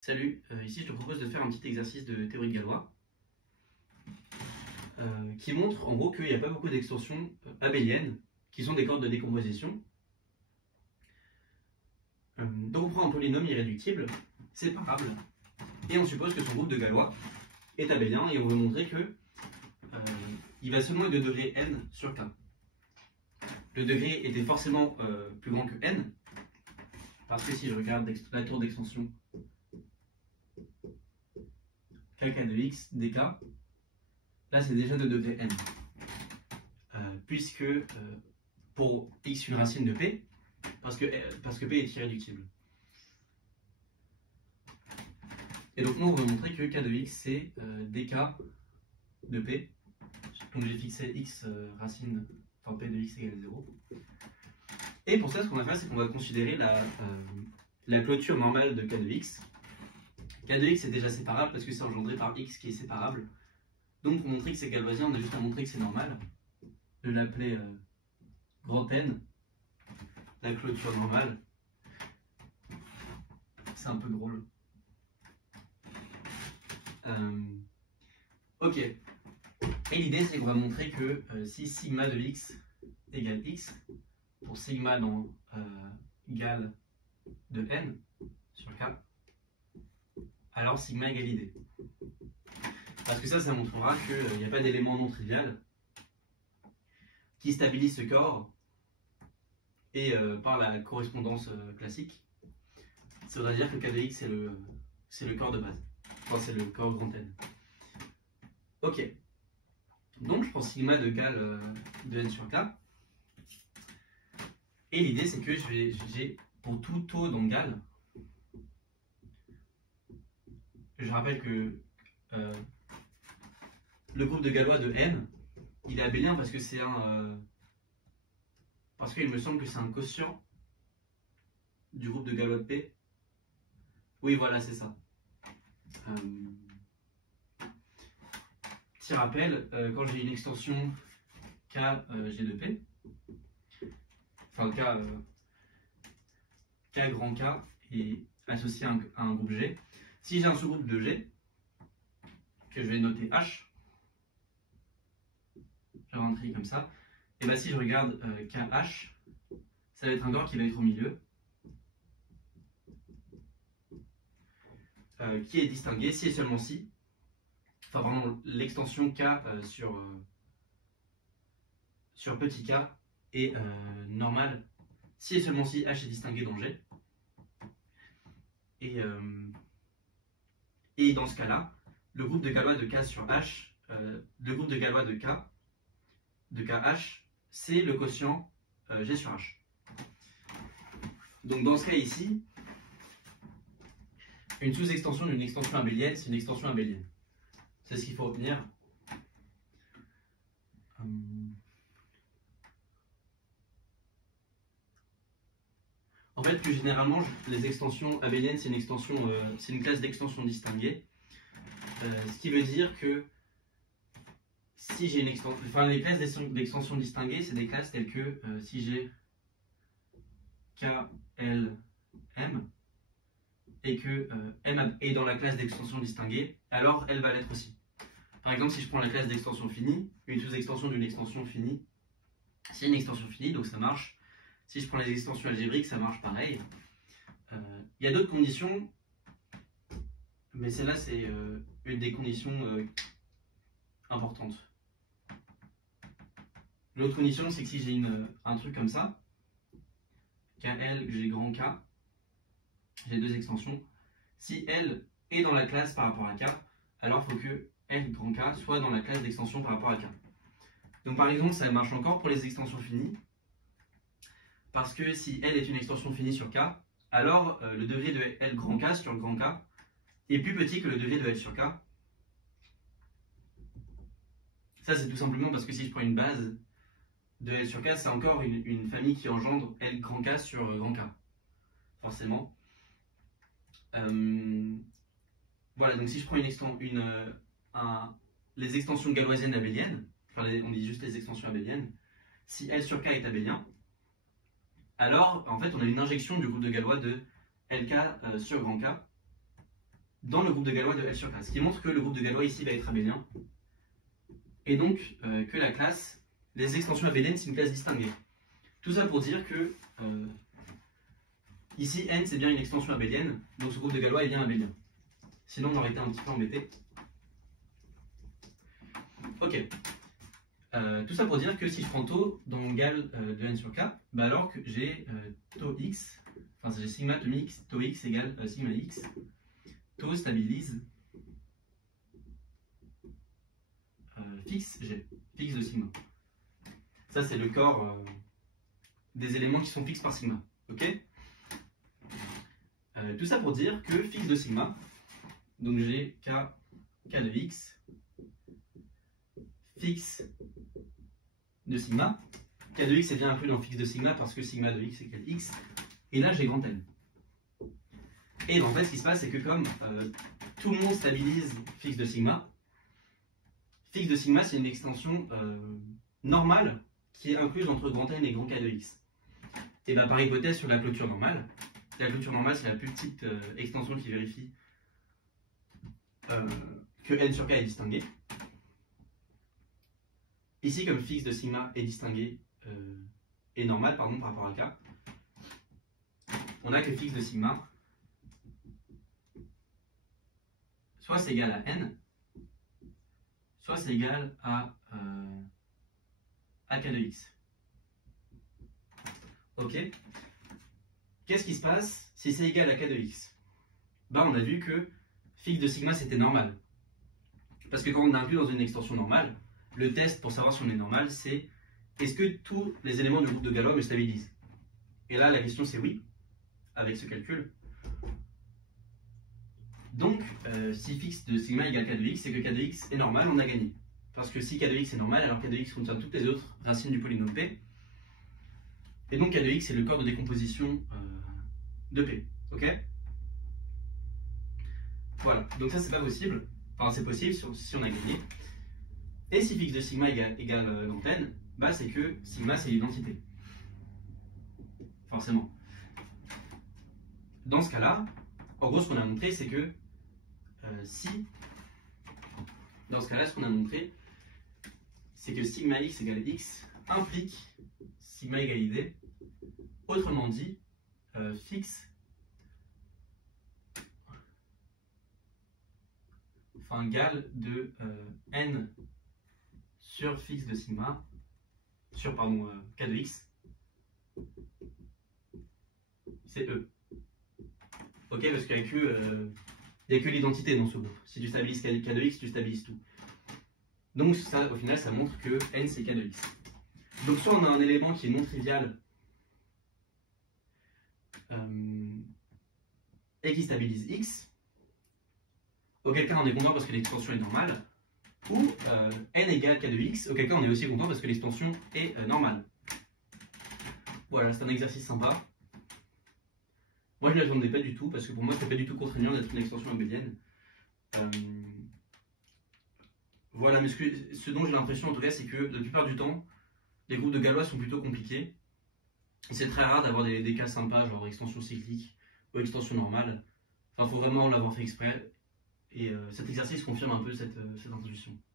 Salut, ici je te propose de faire un petit exercice de théorie de Galois qui montre en gros qu'il n'y a pas beaucoup d'extensions abéliennes qui sont des cordes de décomposition. Donc on prend un polynôme irréductible, séparable, et on suppose que son groupe de Galois est abélien et on veut montrer que il va seulement être de degré n sur k. Le degré était forcément plus grand que n, parce que si je regarde la tour d'extension kk de x dk, là c'est déjà de degré n. Puisque pour x une racine de p, parce que p est irréductible. Et donc nous on veut montrer que k de x c'est dk de p. Donc j'ai fixé x racine, enfin p de x égale 0. Et pour ça ce qu'on va faire c'est qu'on va considérer la clôture normale de k de x. K de x est déjà séparable parce que c'est engendré par x qui est séparable. Donc pour montrer que c'est galoisien, on a juste à montrer que c'est normal, de l'appeler grand N, la clôture normale. C'est un peu drôle. Ok. Et l'idée c'est qu'on va montrer que si sigma de x égale x, pour sigma dans gal de n sur k, alors sigma égale id. Parce que ça montrera qu'il n'y a pas d'élément non trivial qui stabilise ce corps et par la correspondance classique, ça voudrait dire que k de x c'est le corps de base. Enfin, c'est le corps grand N. Ok. Donc je prends sigma de gal de n sur k. Et l'idée c'est que j'ai pour tout taux dans gal, je rappelle que le groupe de Galois de n, il est abélien parce que c'est parce qu'il me semble que c'est un quotient du groupe de Galois de P. Oui, voilà, c'est ça. Petit rappel, quand j'ai une extension K G de P, enfin K grand K est associé à un groupe G. Si j'ai un sous-groupe de G, que je vais noter H, je vais rentrer comme ça, et bien si je regarde KH, ça va être un corps qui va être au milieu, qui est distingué si et seulement si, enfin pardon, l'extension K sur petit k est normale si et seulement si H est distingué dans G. Et dans ce cas-là, le groupe de Galois de K sur H, le groupe de Galois de KH, c'est le quotient G sur H. Donc dans ce cas ici, une sous-extension d'une extension abélienne, c'est une extension abélienne. C'est ce qu'il faut retenir. En fait, plus généralement, les extensions abéliennes, c'est une classe d'extension distinguée. Ce qui veut dire que si j'ai une extension, enfin les classes d'extension distinguées, c'est des classes telles que si j'ai K, L, M, et que M est dans la classe d'extension distinguée, alors elle va l'être aussi. Par exemple, si je prends la classe d'extension finie, une sous-extension d'une extension finie, c'est une extension finie, donc ça marche. Si je prends les extensions algébriques, ça marche pareil. Il y a d'autres conditions, mais celle-là, c'est une des conditions importantes. L'autre condition, c'est que si j'ai un truc comme ça, KL, j'ai grand K, j'ai deux extensions. Si L est dans la classe par rapport à K, alors il faut que L grand K soit dans la classe d'extension par rapport à K. Donc par exemple, ça marche encore pour les extensions finies, parce que si L est une extension finie sur K, alors le degré de L grand K sur grand K est plus petit que le degré de L sur K. Ça, c'est tout simplement parce que si je prends une base de L sur K, c'est encore une famille qui engendre L grand K sur grand K. Forcément. Voilà, donc si je prends les extensions galoisiennes abéliennes, enfin on dit juste les extensions abéliennes, si L sur K est abélien, alors en fait on a une injection du groupe de Galois de LK sur grand K. dans le groupe de Galois de L sur K. Ce qui montre que le groupe de Galois ici va être abélien. Et donc que la classe, les extensions abéliennes, c'est une classe distinguée. Tout ça pour dire que ici, n c'est bien une extension abélienne, donc ce groupe de Galois est bien abélien. Sinon, on aurait été un petit peu embêté. Ok. Tout ça pour dire que si je prends taux dans gal de n sur k, bah alors que j'ai taux x, enfin j'ai sigma taux x égale sigma x, taux stabilise fixe g, fixe de sigma. Ça c'est le corps des éléments qui sont fixes par sigma. Ok. Tout ça pour dire que fixe de sigma, donc j'ai k de x, fixe de sigma. K de x est bien inclus dans fixe de sigma parce que sigma de x égale x. Et là, j'ai grand N. Et en fait, ce qui se passe, c'est que comme tout le monde stabilise fixe de sigma, c'est une extension normale qui est incluse entre grand N et grand K de x. Et bien, par hypothèse, sur la clôture normale, c'est la plus petite extension qui vérifie que n sur k est distingué. Ici, comme fixe de sigma est distingué, est normal par rapport à k, on a que fixe de sigma, soit c'est égal à n, soit c'est égal à k de x. Ok. Qu'est-ce qui se passe si c'est égal à k de x? Bah, on a vu que fixe de sigma c'était normal. Parce que quand on inclut dans une extension normale, le test pour savoir si on est normal, c'est est-ce que tous les éléments du groupe de Galois me stabilisent? Et là, la question c'est oui, avec ce calcul. Donc, si fixe de sigma égale k de x, c'est que k de x est normal, on a gagné. Parce que si k de x est normal, alors k de x contient toutes les autres racines du polynôme p. Et donc k de x est le corps de décomposition de p. Ok? Voilà, donc ça c'est pas possible. Enfin, c'est possible si on a gagné. Et si fixe de sigma égale grand N, bah c'est que sigma c'est l'identité. Forcément. Dans ce cas-là, en gros ce qu'on a montré c'est que dans ce cas-là, ce qu'on a montré, c'est que sigma x égale x implique sigma égale id. Autrement dit, fixe, enfin gal de n sur fixe de sigma, sur k de x, c'est E. Ok, parce qu'il n'y a que l'identité dans ce groupe. Si tu stabilises k de x, tu stabilises tout. Donc ça, au final, ça montre que n c'est k de x. Donc soit on a un élément qui est non trivial et qui stabilise x, auquel cas on est content parce que l'extension est normale, ou n égale k de x, auquel cas on est aussi content parce que l'extension est normale. Voilà, c'est un exercice sympa. Moi je ne l'attendais pas du tout, parce que pour moi c'est pas du tout contraignant d'être une extension abélienne. Voilà, mais ce dont j'ai l'impression en tout cas, c'est que la plupart du temps, les groupes de Galois sont plutôt compliqués. C'est très rare d'avoir des cas sympas, genre extension cyclique ou extension normale. Enfin, il faut vraiment l'avoir fait exprès. Et cet exercice confirme un peu cette intuition.